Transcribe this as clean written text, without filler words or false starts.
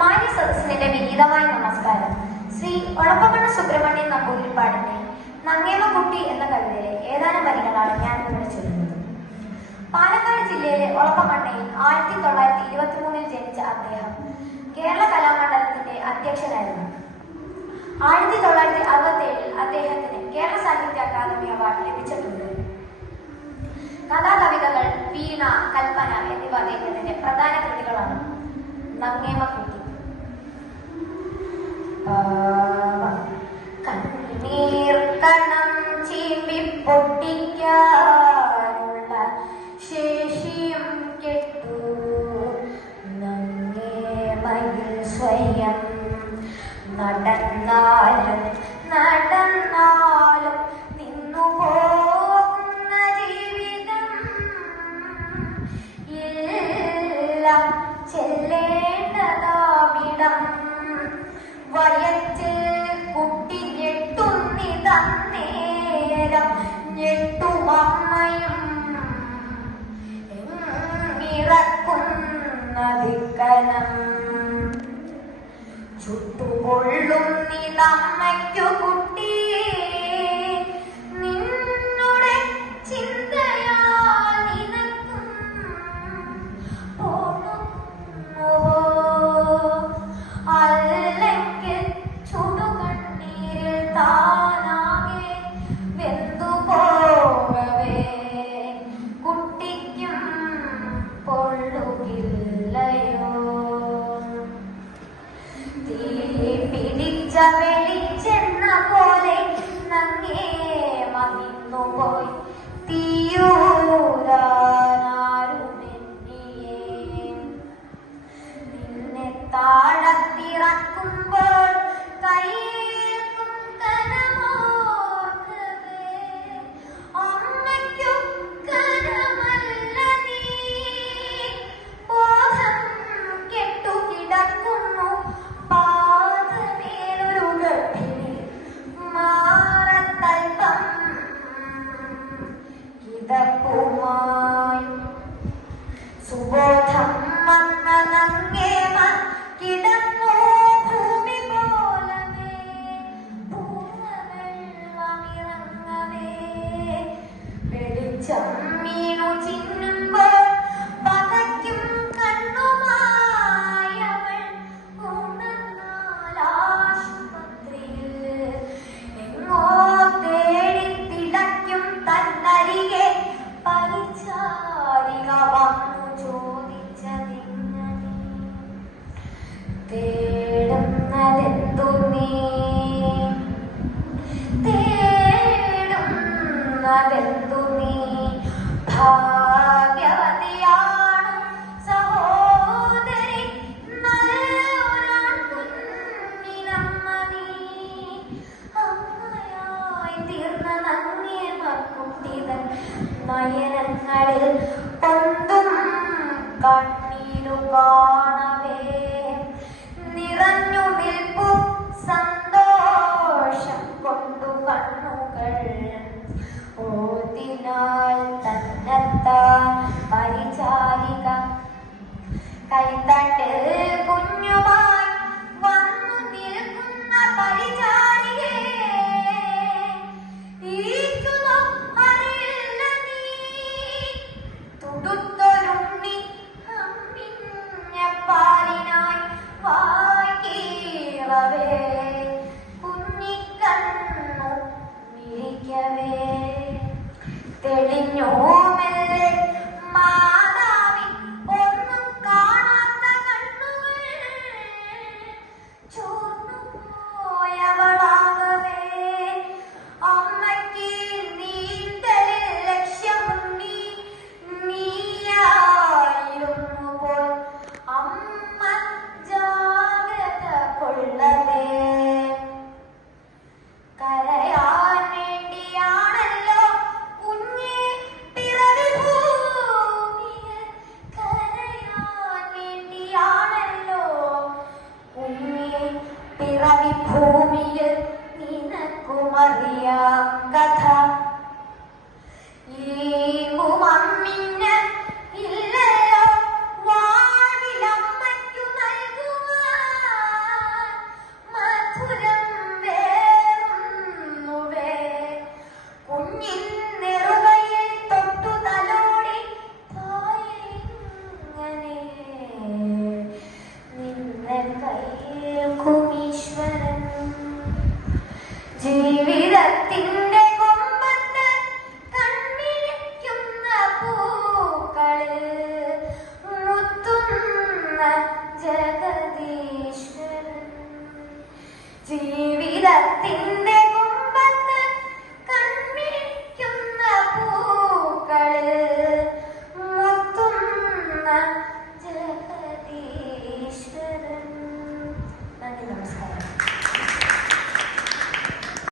മാന്യ സദസ്സിന്റെ വിനീതമായ നമസ്കാരം. ശ്രീ ഒളപ്പമണ്ണ സുബ്രഹ്മണ്യൻ നമ്പൂതിരിപ്പാടിന്റെ നങ്ങേമക്കുട്ടി എന്ന കവിതയിലെ ഏതാനും വരികളാണ് ഞാൻ ഇവിടെ ചൊല്ലുന്നത്. പാലക്കാട് ജില്ലയിലെ ഒളപ്പമണ്ണയിൽ 1923 ജനിച്ച അദ്ദേഹം കേരള കലാമണ്ഡലത്തിന്റെ അധ്യക്ഷനായിരുന്നു. 1967 അദ്ദേഹത്തിന് കേരള സാഹിത്യ അക്കാദമി അവാർഡ് ലഭിച്ചിട്ടുണ്ട്. കഥാകവിതകൾ, വീണ, കൽപ്പന എന്നിവ അദ്ദേഹത്തിന്റെ പ്രധാന കൃതികളാണ്. നങ്ങേമക്കുട്ടി. കണ്ണീർ കണം ചീമ്പി പൊട്ടിക്കാനുള്ള ശേഷിയും കെട്ടു നങ്ങേമയിൽ സ്വയം നടന്നാലും നിന്നുപോകുന്ന ജീവിതം ഇല്ല ചെല്ലേണ്ടതാവിടം. വയറ്റിൽ കുട്ടി ഞെട്ടുന്നിതന്നേരം ഞെട്ടുമമ്മയും ഇറക്കുന്നതിക്കനം ചുട്ടുകൊള്ളുന്നിതമ്മയ്ക്കു കുട്ടി നിന്നുടെ ചിന്തയാൽ നിനക്കും പോകുന്നു. അല്ലെങ്കിൽ ചുടുകണ്ണീരിൽ താനാകെ വെന്തുപോകവേ കുട്ടിക്കും പൊള്ളുകില്ലയോ? തീ പിടിച്ച വെളിച്ചെണ്ണ പോലെ നങ്ങേമ നിന്നുപോയി തീയൂരാനാരുമെന്നിയേ. നിന്നെ താഴത്തിറക്കുമ്പോൾ കൈയേൽക്കും കനമോർക്കവേ അമ്മയ്ക്കു കനമല്ല നീ. ബോധം കെട്ടുകിടക്കുന്നു പാദമേലൊരു ഗർഭിണി മാറത്തൽപ്പം കിടപ്പുമായി. സുബോധം വന്ന നങ്ങേമ കിടന്നു ഭൂമി പോലവേ പൂർണ്ണവെള്ളമിറങ്ങവേ. വെളിച്ചം വീണു ചിന്നുമ്പോൾ പകയ്ക്കും കണ്ണുമായി അവൾ ഉണർന്നാൽ ആശുപത്രിയിൽ എങ്ങോ തേടി തിളയ്ക്കും തന്നരികെ പരിചാരിക വന്നു ചോദിച്ചതിങ്ങനെ. തേടുന്നതെന്തു നീ? തേടുന്നതെന്തു നീ? ഭാഗ്യവതിയാണു സഹോദരി നല്ലൊരാൺകുഞ്ഞിനമ്മ നീ. അമ്മയായി തീർന്ന നങ്ങേമക്കുട്ടിതൻ നയനങ്ങളിൽ പൊന്തും കണ്ണീരു കാണവേ നിറഞ്ഞു നിൽപ്പു സന്തോഷം കൊണ്ടു കണ്ണുകൾ. ഓതിനാൽ തന്നെത്താൻ പരിചാരിക കൈത്തട്ടിൽ കുഞ്ഞുമായി വന്നു നിൽക്കുന്ന പരിചാരികയെ അറിയില്ല നീ. തുടുത്ത